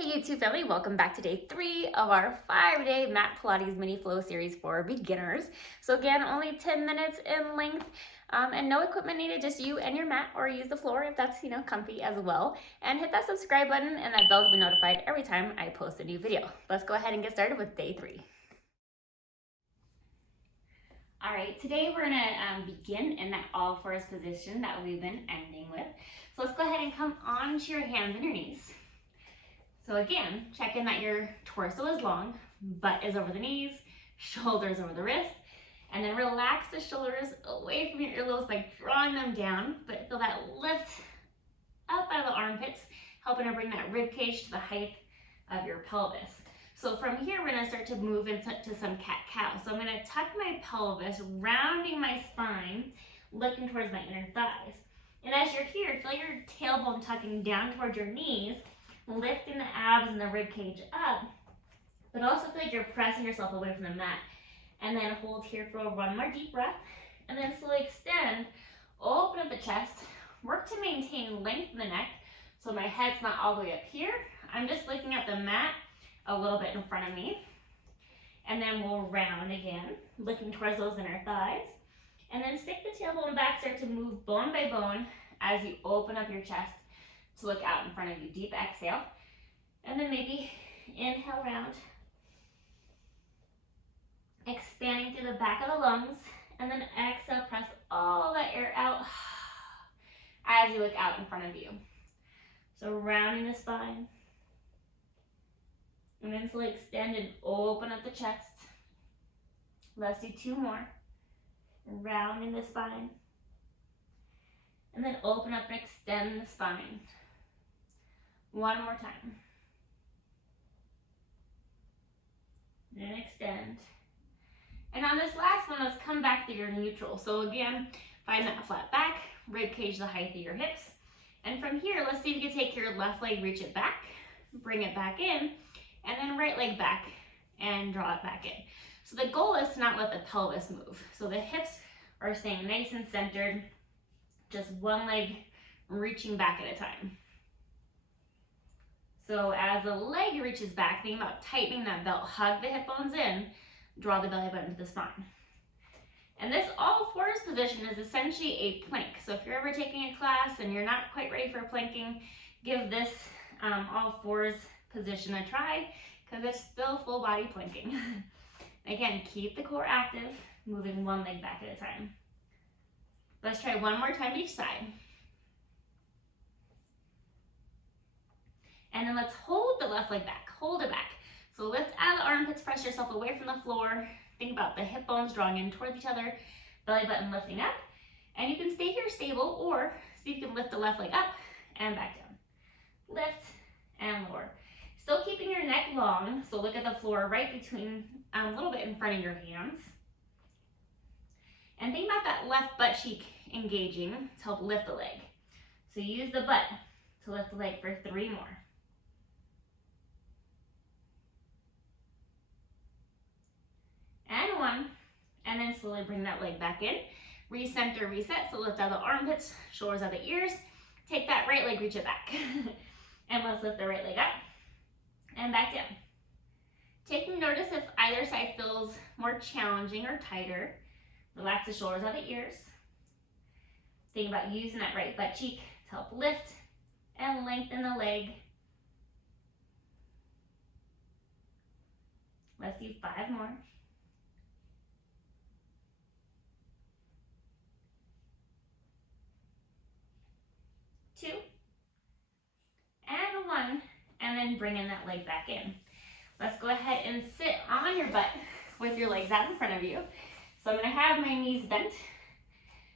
Hey YouTube family, welcome back to day 3 of our 5-day mat Pilates mini flow series for beginners. So again, only 10 minutes in length and no equipment needed, just you and your mat, or use the floor if that's comfy as well. And hit that subscribe button and that bell to be notified every time I post a new video. Let's go ahead and get started with day 3. All right, today we're gonna begin in that all fours position that we've been ending with. So let's go ahead and come onto your hands and your knees. So again, check in that your torso is long, butt is over the knees, shoulders over the wrist, and then relax the shoulders away from your earlobes by drawing them down, but feel that lift up out of the armpits, helping to bring that rib cage to the height of your pelvis. So from here, we're gonna start to move into some cat-cow. So I'm gonna tuck my pelvis, rounding my spine, looking towards my inner thighs. And as you're here, feel your tailbone tucking down towards your knees, lifting the abs and the rib cage up, but also feel like you're pressing yourself away from the mat. And then hold here for one more deep breath, and then slowly extend, open up the chest, work to maintain length in the neck, so my head's not all the way up here. I'm just looking at the mat a little bit in front of me. And then we'll round again, looking towards those inner thighs. And then stick the tailbone back, start to move bone by bone as you open up your chest to look out in front of you. Deep exhale. And then maybe inhale round. Expanding through the back of the lungs. And then exhale, press all that air out as you look out in front of you. So rounding the spine. And then slowly extend and open up the chest. Let's do 2 more. Rounding the spine. And then open up and extend the spine. 1 more time. Then extend. And on this last one, let's come back to your neutral. So again, find that flat back, rib cage the height of your hips. And from here, let's see if you can take your left leg, reach it back, bring it back in, and then right leg back and draw it back in. So the goal is to not let the pelvis move. So the hips are staying nice and centered, just one leg reaching back at a time. So as the leg reaches back, think about tightening that belt, hug the hip bones in, draw the belly button to the spine. And this all fours position is essentially a plank. So if you're ever taking a class and you're not quite ready for planking, give this all fours position a try, because it's still full body planking. Again, keep the core active, moving one leg back at a time. Let's try 1 more time each side. And then let's hold the left leg back, hold it back. So lift out of the armpits, press yourself away from the floor. Think about the hip bones drawing in towards each other, belly button lifting up. And you can stay here stable, or see if you can lift the left leg up and back down. Lift and lower. Still keeping your neck long, so look at the floor right between, a little bit in front of your hands. And think about that left butt cheek engaging to help lift the leg. So use the butt to lift the leg for 3 more. And 1, and then slowly bring that leg back in. Recenter, reset, so lift out the armpits, shoulders out the ears. Take that right leg, reach it back. And let's lift the right leg up and back down. Taking notice if either side feels more challenging or tighter. Relax the shoulders out the ears. Think about using that right butt cheek to help lift and lengthen the leg. Let's do 5 more. 2, and 1, and then bring in that leg back in. Let's go ahead and sit on your butt with your legs out in front of you. So I'm gonna have my knees bent,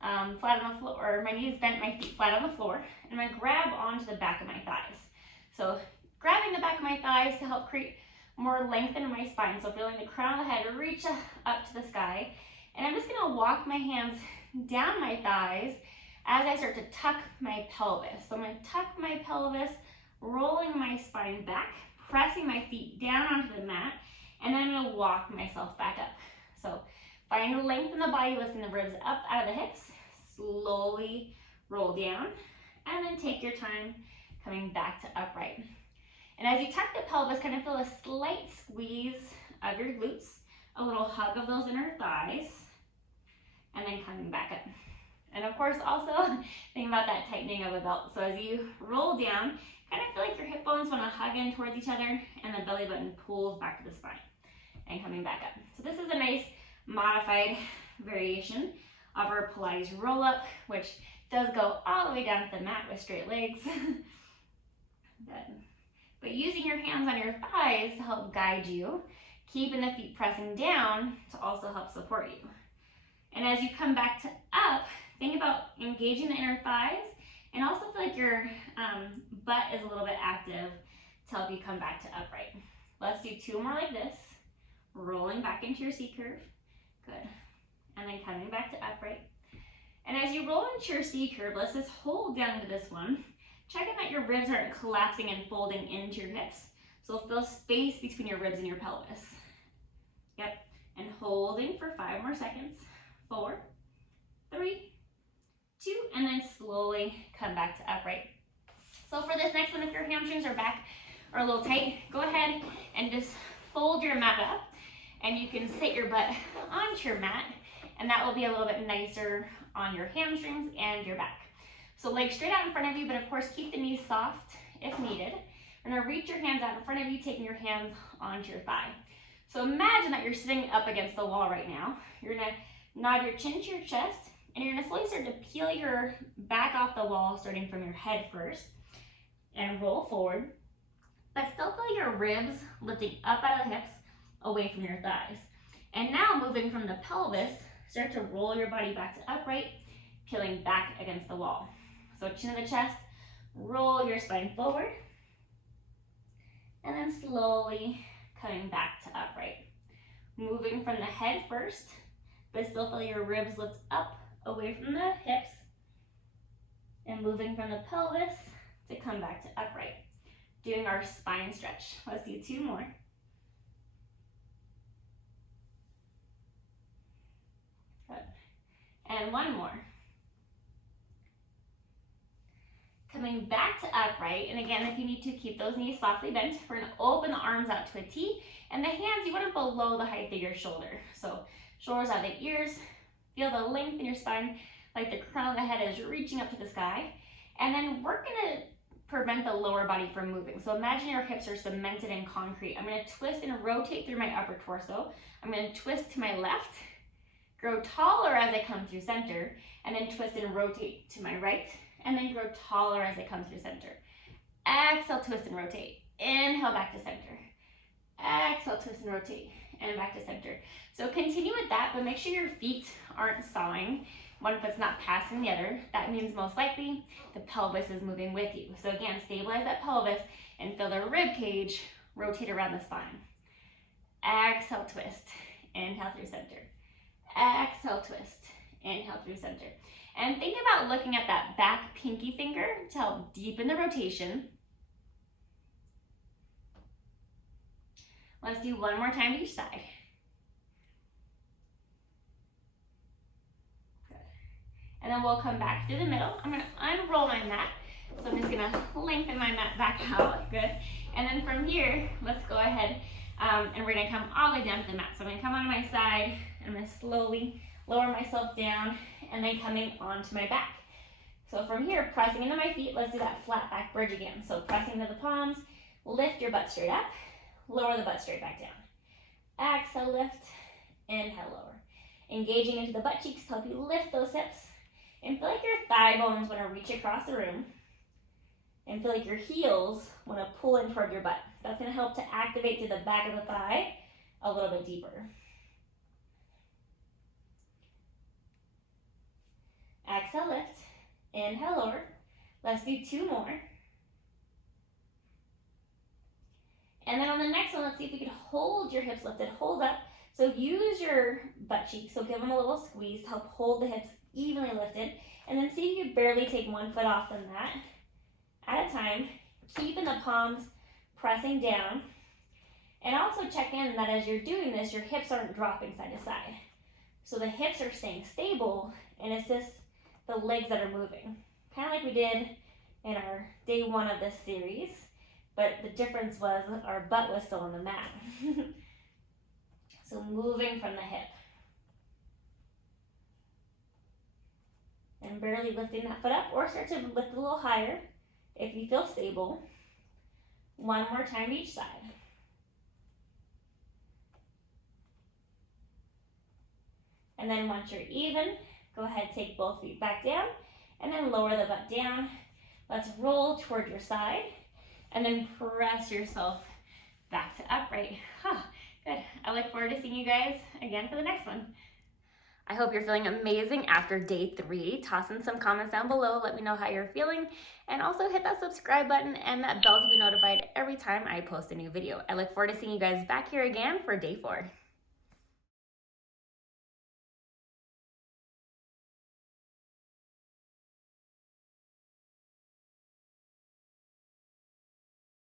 flat on the floor, or my knees bent, my feet flat on the floor, and I'm gonna grab onto the back of my thighs. So grabbing the back of my thighs to help create more length in my spine. So feeling the crown of the head reach up to the sky. And I'm just gonna walk my hands down my thighs as I start to tuck my pelvis. So I'm gonna tuck my pelvis, rolling my spine back, pressing my feet down onto the mat, and then I'm gonna walk myself back up. So find length in the body, lifting the ribs up out of the hips, slowly roll down, and then take your time coming back to upright. And as you tuck the pelvis, kind of feel a slight squeeze of your glutes, a little hug of those inner thighs, and then coming back up. And of course, also think about that tightening of a belt. So as you roll down, kind of feel like your hip bones want to hug in towards each other, and the belly button pulls back to the spine, and coming back up. So this is a nice modified variation of our Pilates roll up, which does go all the way down to the mat with straight legs. But using your hands on your thighs to help guide you, keeping the feet pressing down to also help support you. And as you come back to up, think about engaging the inner thighs, and also feel like your butt is a little bit active to help you come back to upright. Let's do 2 more like this, rolling back into your C curve. Good. And then coming back to upright. And as you roll into your C curve, let's just hold down to this one. Checking that your ribs aren't collapsing and folding into your hips. So feel space between your ribs and your pelvis. Yep. And holding for 5 more seconds. 4, 3, 2, and then slowly come back to upright. So for this next one, if your hamstrings are back or a little tight, go ahead and just fold your mat up, and you can sit your butt onto your mat, and that will be a little bit nicer on your hamstrings and your back. So legs straight out in front of you, but of course keep the knees soft if needed. You're gonna reach your hands out in front of you, taking your hands onto your thigh. So imagine that you're sitting up against the wall right now. You're gonna nod your chin to your chest, and you're gonna slowly start to peel your back off the wall, starting from your head first, and roll forward. But still feel your ribs lifting up out of the hips, away from your thighs. And now moving from the pelvis, start to roll your body back to upright, peeling back against the wall. So chin to the chest, roll your spine forward, and then slowly coming back to upright. Moving from the head first, but still feel your ribs lift up away from the hips, and moving from the pelvis to come back to upright. Doing our spine stretch. Let's do 2 more. Good. And 1 more. Coming back to upright, and again, if you need to, keep those knees softly bent. We're gonna open the arms out to a T, and the hands, you want them below the height of your shoulder. So shoulders out the ears, feel the length in your spine, like the crown of the head is reaching up to the sky. And then we're gonna prevent the lower body from moving. So imagine your hips are cemented in concrete. I'm gonna twist and rotate through my upper torso. I'm gonna twist to my left, grow taller as I come through center, and then twist and rotate to my right, and then grow taller as I come through center. Exhale, twist and rotate. Inhale, back to center. Exhale, twist and rotate, and back to center. So continue with that, but make sure your feet aren't sawing. One foot's not passing the other. That means most likely the pelvis is moving with you. So again, stabilize that pelvis and feel the rib cage rotate around the spine. Exhale, twist. Inhale through center. Exhale, twist. Inhale through center. And think about looking at that back pinky finger to help deepen the rotation. Let's do 1 more time each side. Good. And then we'll come back through the middle. I'm gonna unroll my mat. So I'm just gonna lengthen my mat back out. Good. And then from here, let's go ahead and we're gonna come all the way down to the mat. So I'm gonna come on my side, and I'm gonna slowly lower myself down, and then coming onto my back. So from here, pressing into my feet, let's do that flat back bridge again. So pressing into the palms, lift your butt straight up, lower the butt straight back down. Exhale, lift, inhale, lower. Engaging into the butt cheeks to help you lift those hips, and feel like your thigh bones want to reach across the room, and feel like your heels want to pull in toward your butt. That's going to help to activate through the back of the thigh a little bit deeper. Exhale, lift. Inhale, lower. Let's do 2 more. And then on the next one, let's see if we can hold your hips lifted. Hold up. So use your butt cheeks. So give them a little squeeze to help hold the hips evenly lifted. And then see if you can barely take 1 foot off the mat at a time. Keeping the palms pressing down. And also check in that as you're doing this, your hips aren't dropping side to side. So the hips are staying stable, and it's just the legs that are moving. Kind of like we did in our day 1 of this series. but the difference was our butt was still on the mat. So moving from the hip. And barely lifting that foot up, or start to lift a little higher if you feel stable. One more time each side. And then once you're even, go ahead, take both feet back down, and then lower the butt down. Let's roll toward your side, and then press yourself back to upright. Good. I look forward to seeing you guys again for the next one. I hope you're feeling amazing after day 3. Toss in some comments down below. Let me know how you're feeling. And also hit that subscribe button and that bell to be notified every time I post a new video. I look forward to seeing you guys back here again for day 4.